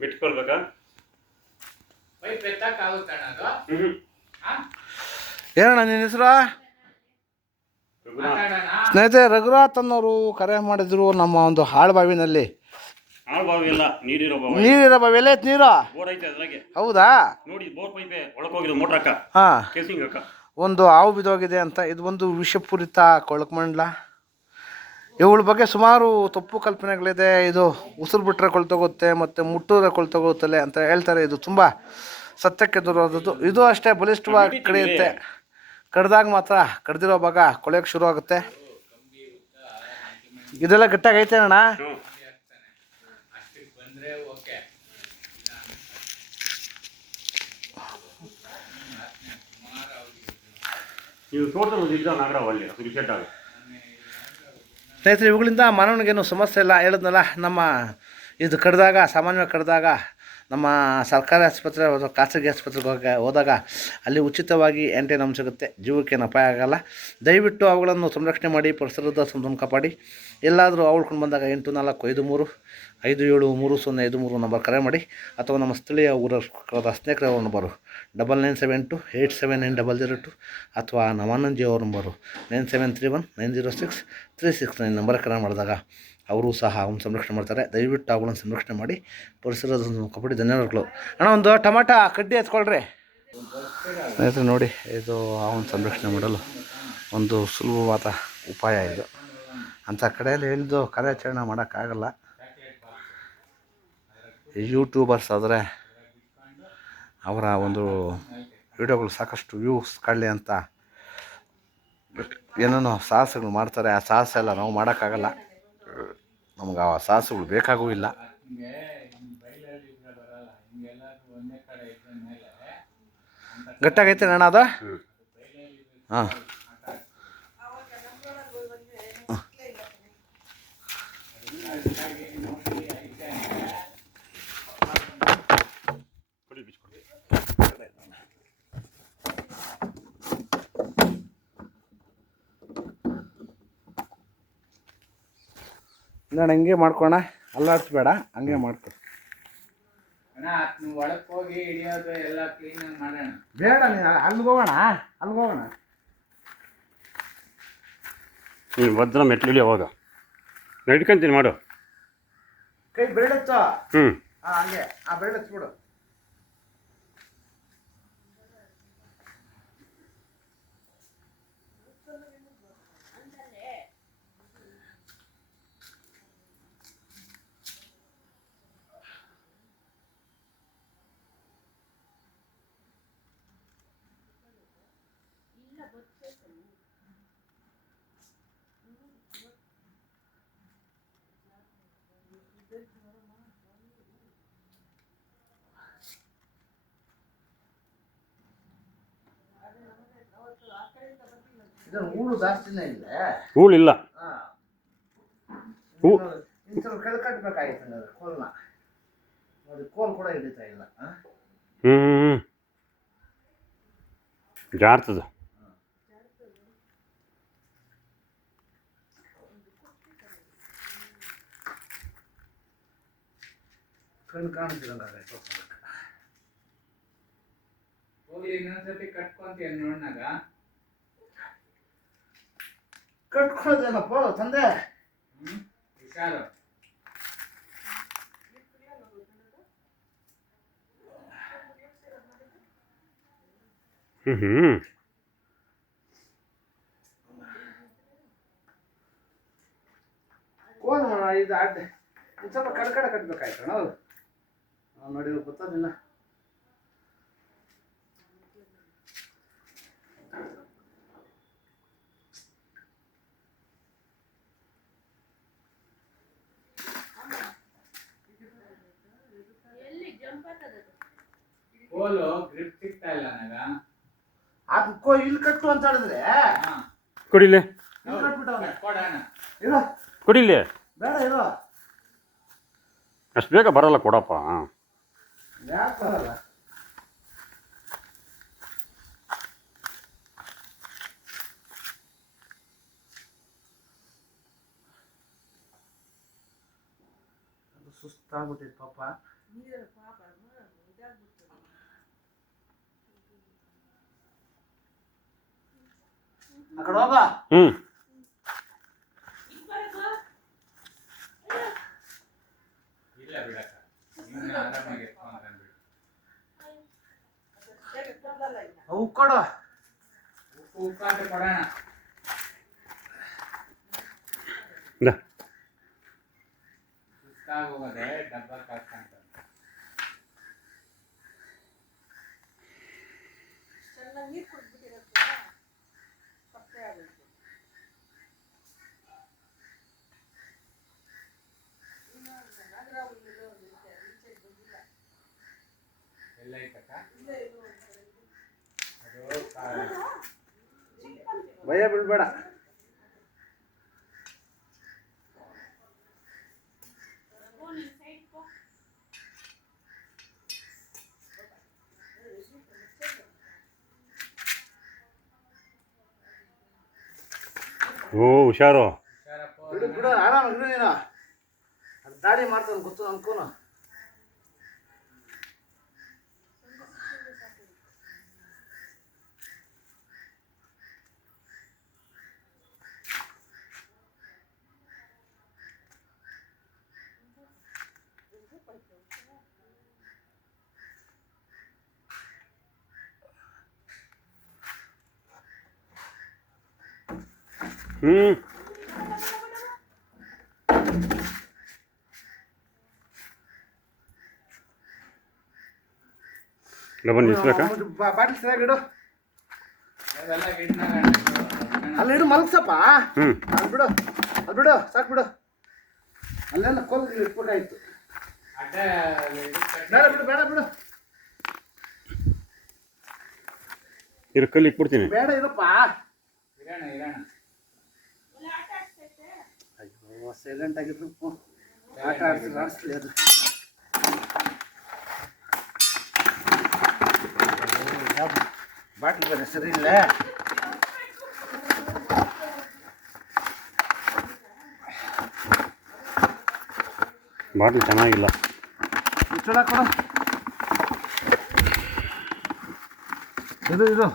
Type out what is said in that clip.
ಬಿಟ್ಕೊಳ್ಬೇಕಾ pipe ಎತ್ತಕ್ಕಾಗುತ್ತಣ್ಣ ಅದು? ಏನಣ್ಣ ನಿನ್ನ ಹೆಸರು? ಸ್ನೇಹಿತರೆ, ರಘುನಾಥ್ ಅನ್ನೋರು ಕರೆ ಮಾಡಿದ್ರು ನಮ್ಮ ಒಂದು ಹಾಳ್ಬಾವಿನಲ್ಲಿ. ಬಾವಿ ಇಲ್ಲ, ನೀರಿರೋ ಬಾವಿ ಎಲ್ಲ ಐತೆ ನೀರು. ಬೋರ್ ಐತೆ ಅದ್ರಾಗೆ. ಹೌದಾ? ನೋಡಿ ಬೋರ್ ಪೈಪೆ ಒಳಗೆ ಹೋಗಿದ್ದು ಮೋಟ್ರ್ ಅಕ್ಕ. ಹಾಂ, ಕೇಸಿಂಗ್ ಅಕ್ಕ. ಒಂದು ಹಾವು ಬಿದ್ದೋಗಿದೆ ಅಂತ. ಇದು ಒಂದು ವಿಷಪೂರಿತ ಕೊಳಕಮಂಡಲ. ಇವುಗಳ ಬಗ್ಗೆ ಸುಮಾರು ತಪ್ಪು ಕಲ್ಪನೆಗಳಿದೆ. ಇದು ಉಸಿರು ಬಿಟ್ಟರೆ ಕೊಳ್ತೋಗುತ್ತೆ ಮತ್ತು ಮುಟ್ಟಿದ್ರೆ ಕೊಳ್ತೋಗುತ್ತಲೆ ಅಂತ ಹೇಳ್ತಾರೆ. ಇದು ತುಂಬ ಸತ್ಯಕ್ಕೆ ದೂರವಾದದ್ದು. ಇದು ಅಷ್ಟೇ ಬಲಿಷ್ಠವಾಗಿ ಕಡಿಯುತ್ತೆ. ಕಡ್ದಾಗ ಮಾತ್ರ ಕಡ್ದಿರೋ ಭಾಗ ಕೊಳೆಯೋಕ್ಕೆ ಶುರು ಆಗುತ್ತೆ. ಇದೆಲ್ಲ ಗಟ್ಟಾಗೈತೆ ಅಣ್ಣ. ನೀವು ತೋಟದಲ್ಲಿ ಇದ್ದ ನಾಗರಾವಲ್ಲಿ ಅದು ರಿಸೆಟ್ ಆಗ. ಸ್ನೇಹಿತರೆ, ಇವುಗಳಿಂದ ಮಾನವನಿಗೇನು ಸಮಸ್ಯೆ ಇಲ್ಲ. ಹೇಳಿದ್ನಲ್ಲ, ನಮ್ಮ ಇದು ಕಡ್ದಾಗ, ಸಾಮಾನ್ಯವಾಗಿ ಕಡ್ದಾಗ ನಮ್ಮ ಸರ್ಕಾರಿ ಆಸ್ಪತ್ರೆ ಅಥವಾ ಖಾಸಗಿ ಆಸ್ಪತ್ರೆಗೆ ಹೋದಾಗ ಅಲ್ಲಿ ಉಚಿತವಾಗಿ ಆ್ಯಂಟಿನಮ್ ಸಿಗುತ್ತೆ. ಜೀವಕ್ಕೇನು ಅಪಾಯ ಆಗೋಲ್ಲ. ದಯವಿಟ್ಟು ಅವುಗಳನ್ನು ಸಂರಕ್ಷಣೆ ಮಾಡಿ, ಪರಿಸರದ ಸಂತೋಷ ಕಾಪಾಡಿ. ಎಲ್ಲಾದರೂ ಅವುಳ್ಕೊಂಡು ಬಂದಾಗ 845335735053 ನಂಬರ್ ಕರೆ ಮಾಡಿ, ಅಥವಾ ನಮ್ಮ ಸ್ಥಳೀಯ ಊರ ಸ್ನೇಹಿತರ ನಂಬರು 9972879002 ಅಥವಾ ನಮ್ಮ ಆನಂದ್ ಅವ್ರ ನಂಬರು 9731906369 ನಂಬರ್ ಕರೆ ಮಾಡಿದಾಗ ಅವರು ಸಹ ಅವನ್ನ ಸಂರಕ್ಷಣೆ ಮಾಡ್ತಾರೆ. ದಯವಿಟ್ಟು ಅವುಗಳನ್ನು ಸಂರಕ್ಷಣೆ ಮಾಡಿ, ಪರಿಸರದ ಕಾಪಾಡಿ. ಧನ್ಯವಾದಗಳು ಅಣ್ಣ. ಒಂದು ಟಮಾಟ ಕಡ್ಡಿ ಎತ್ಕೊಳ್ರಿ ಸ್ನೇಹಿತರೆ. ನೋಡಿ, ಇದು ಅವನ್ನ ಸಂರಕ್ಷಣೆ ಮಾಡಲು ಒಂದು ಸುಲಭವಾದ ಉಪಾಯ ಇದು. ಅಂಥ ಕಡೆಯಲ್ಲಿ ಹೇಳಿದ್ದು ಕಾರ್ಯಾಚರಣೆ ಮಾಡೋಕ್ಕಾಗಲ್ಲ. ಯೂಟ್ಯೂಬರ್ಸ್ ಆದರೆ ಅವರ ಒಂದು ವಿಡಿಯೋಗಳು ಸಾಕಷ್ಟು ವ್ಯೂಸ್ ಕಾಡಲಿ ಅಂತ ಏನೇನೋ ಸಾಹಸಗಳು ಮಾಡ್ತಾರೆ. ಆ ಸಾಹಸ ಎಲ್ಲ ನಾವು ಮಾಡೋಕ್ಕಾಗಲ್ಲ. ನಮ್ಗೆ ಆ ಸಾಹಸಗಳು ಬೇಕಾಗೂ ಇಲ್ಲ. ಗಟ್ಟಾಗೈತೆ ಅಣ್ಣ ಅದು. ಹಾಂ, ನಾನು ಹಂಗೆ ಮಾಡ್ಕೋಣ, ಅಲ್ಲಾಡಿಸ್ಬೇಡ, ಹಂಗೆ ಮಾಡ್ಕೊ. ಒಳಗೆ ಹೋಗಿ ಹಿಡಿಯೋದು ಎಲ್ಲ ಕ್ಲೀನಾಗಿ ಮಾಡೋಣ. ಬೇಡ, ನೀನು ಅಲ್ಲಿಗೆ ಹೋಗೋಣ. ನೀನು ಭದ್ರ ಮೆಟ್ಲಿ ಅವಾಗ ನಡ್ಕೊಂತೀನಿ ಮಾಡು. ಕೈ ಬೆರಳೆಚ್ಚು. ಹ್ಞೂ, ಹಾಂ, ಹಂಗೆ ಆ ಬೆರಳೆಚ್ಬಿಡು. ಹೂಳು ಜಾಸ್ತಿನೇ ಇದೆ. ಹೂಳಿಲ್ಲ. ಕೆಳ ಕಟ್ಟಬೇಕಾಗಿತ್ತು ಕೋಲ್ನ. ನೋಡಿ, ಕೋಲ್ ಕೂಡ ಹಿಡಿತಾ ಇಲ್ಲ. ಜಾರ್ತದ. ಕಣ್ಣು ಕಾಣಿಸಿದಂಗ ಹೋಗ್ಲಿ, ಇನ್ನೊಂದ್ಸತಿ ಕಟ್ಕೊಂತೀಯ ನೋಡ್ನಾಗ. ಕಟ್ಕೊಳ್ಳೋದೇನಪ್ಪ ತಂದೆ. ಹುಷಾರು. ಕೋಲ್ ಇದು ಅಡ್ಡ ಒಂದು ಸ್ವಲ್ಪ ಕಡೆ ಕಟ್ಬೇಕಾಯ್ತು ಅಣ್ಣ. ನೋಡಿ, ಗೊತ್ತದಿಲ್ಲ. ಕೋಲು ಗ್ರಿಪ್ ಸಿಗ್ತಾ ಇಲ್ಲ ನನಗ. ಇಲ್ಲಿ ಕಟ್ಟು ಅಂತ ಹೇಳಿದ್ರೆ ಕೊಡಿಲೆ. ಕೊಡೋಣ. ಕೊಡಿಲೆ. ಬೇಡ, ಇರೋ. ಅಷ್ಟು ಬೇಗ ಬರಲ್ಲ ಕೊಡಪ್ಪ. ಯಾಕೆ ಬರಲ್ಲ? ಸುಸ್ತಾಗ್ಬಿಟ್ಟಿತ್ತು ಪಾಪ. ಆ ಕಡೆ ಹೋಗ. ಹ್ಞೂ ಇಲ್ಲ ಬಿಡಕ್ಕ ಇನ್ನು ಆರಾಮಾಗಿ ಎತ್ಕೊಂಡ್ಬಿಡು. ಅವು ಕೊಡು. ಉಪ್ಪು ಅಂತ ಕೊಡೋಣ. ಇಂದ ಸುಸ್ತಾಗೋಗದೆ ಡಬ್ಬ ಕಾಸ್ಕೊಂತ ಎಲ್ಲ ಐತಕ್ಕ ಅದು ಭಯ ಬೀಳ್ಬೇಡ. ಓ ಹುಷಾರು. ಹುಷಾರಪ್ಪ. ಬಿಡು ಬಿಡು, ಆರಾಮಾಗಿ ಬಿಡು ನೀನು. ಅದು ದಾಡಿ ಮಾಡ್ತಾನೆ ಗೊತ್ತು ಅನ್ಕೋನು. ಹ್ಞೂ ಲಬನ್ ನಿಲ್ಸ್ಬೇಕಾ? ಬಾಟ್ಲಿ ಸರಿಯಾಗಿ ಇಡು. ಅವೆಲ್ಲ ಗಿಡ್ನಾಗ ಅಲ್ಲಿ ಇಡು, ಮಲಗ್ಸಪ್ಪ. ಹ್ಞೂ ಅಲ್ಲಿ ಬಿಡು, ಅಲ್ಲಿ ಬಿಡು, ಸಾಕು ಬಿಡು. ಅಲ್ಲೆಲ್ಲ ಕೋಲ್ ಇಟ್ಬೇಕಾಯ್ತು. ಅಡ್ಡ ಬೇಡ ಬಿಡು, ಬೇಡ ಬಿಡು, ಇರು ಕಲ್ಲಿ ಇಟ್ಬಿಡ್ತೀನಿ. ಬೇಡ ಇರಪ್ಪ. ಇರೋಣ ಇರೋಣ. ಅಯ್ಯೋ ಸೈಲೆಂಟ್ ಆಗಿದ್ರು. ಆಟ ಆಡಿಸ್ಲಿ ಅದು. ಬಾಟ್ಲಿ ಬೇರೆ ಸರಿ ಇಲ್ಲ. ಬಾಟ್ಲಿ ಚೆನ್ನಾಗಿಲ್ಲ. ಮುಚ್ಚಳ ಕೊಡು. ಇದು